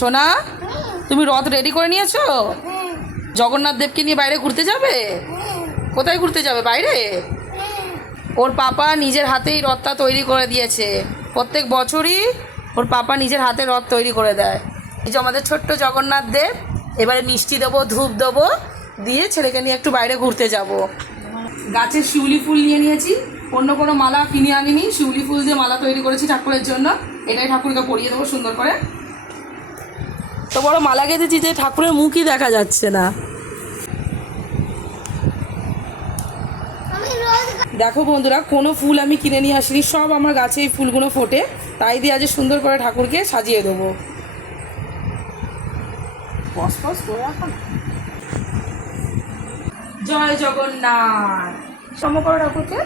সোনা, তুমি রথ রেডি করে নিয়েছো? জগন্নাথ দেবকে নিয়ে বাইরে ঘুরতে যাবে? কোথায় ঘুরতে যাবে? বাইরে? ওর পাপা নিজের হাতেই রথটা তৈরি করে দিয়েছে। প্রত্যেক বছরই ওর পাপা নিজের হাতে রথ তৈরি করে দেয়। এই যে আমাদের ছোট্ট জগন্নাথ দেব, এবারে মিষ্টি দেবো, ধূপ দেবো, দিয়ে ছেলেকে নিয়ে একটু বাইরে ঘুরতে যাব। গাছের শিউলি ফুল নিয়ে নিয়েছি, অন্য কোনো মালা কিনে আনিনি, শিউলি ফুল দিয়ে মালা তৈরি করেছি ঠাকুরের জন্য। এটাই ঠাকুরকে পরিয়ে দেবো সুন্দর করে। তো বড় মালা গেঁথেছি যে ঠাকুরের মুখই দেখা যাচ্ছে না। দেখো বন্ধুরা, কোনো ফুল আমি কিনে নিয়ে আসিনি, সব আমার গাছে এই ফুলগুলো ফোটে, তাই দিয়ে আজ সুন্দর করে ঠাকুরকে সাজিয়ে দেবো। জয় জগন্নাথ। সম করো ঠাকুরকে।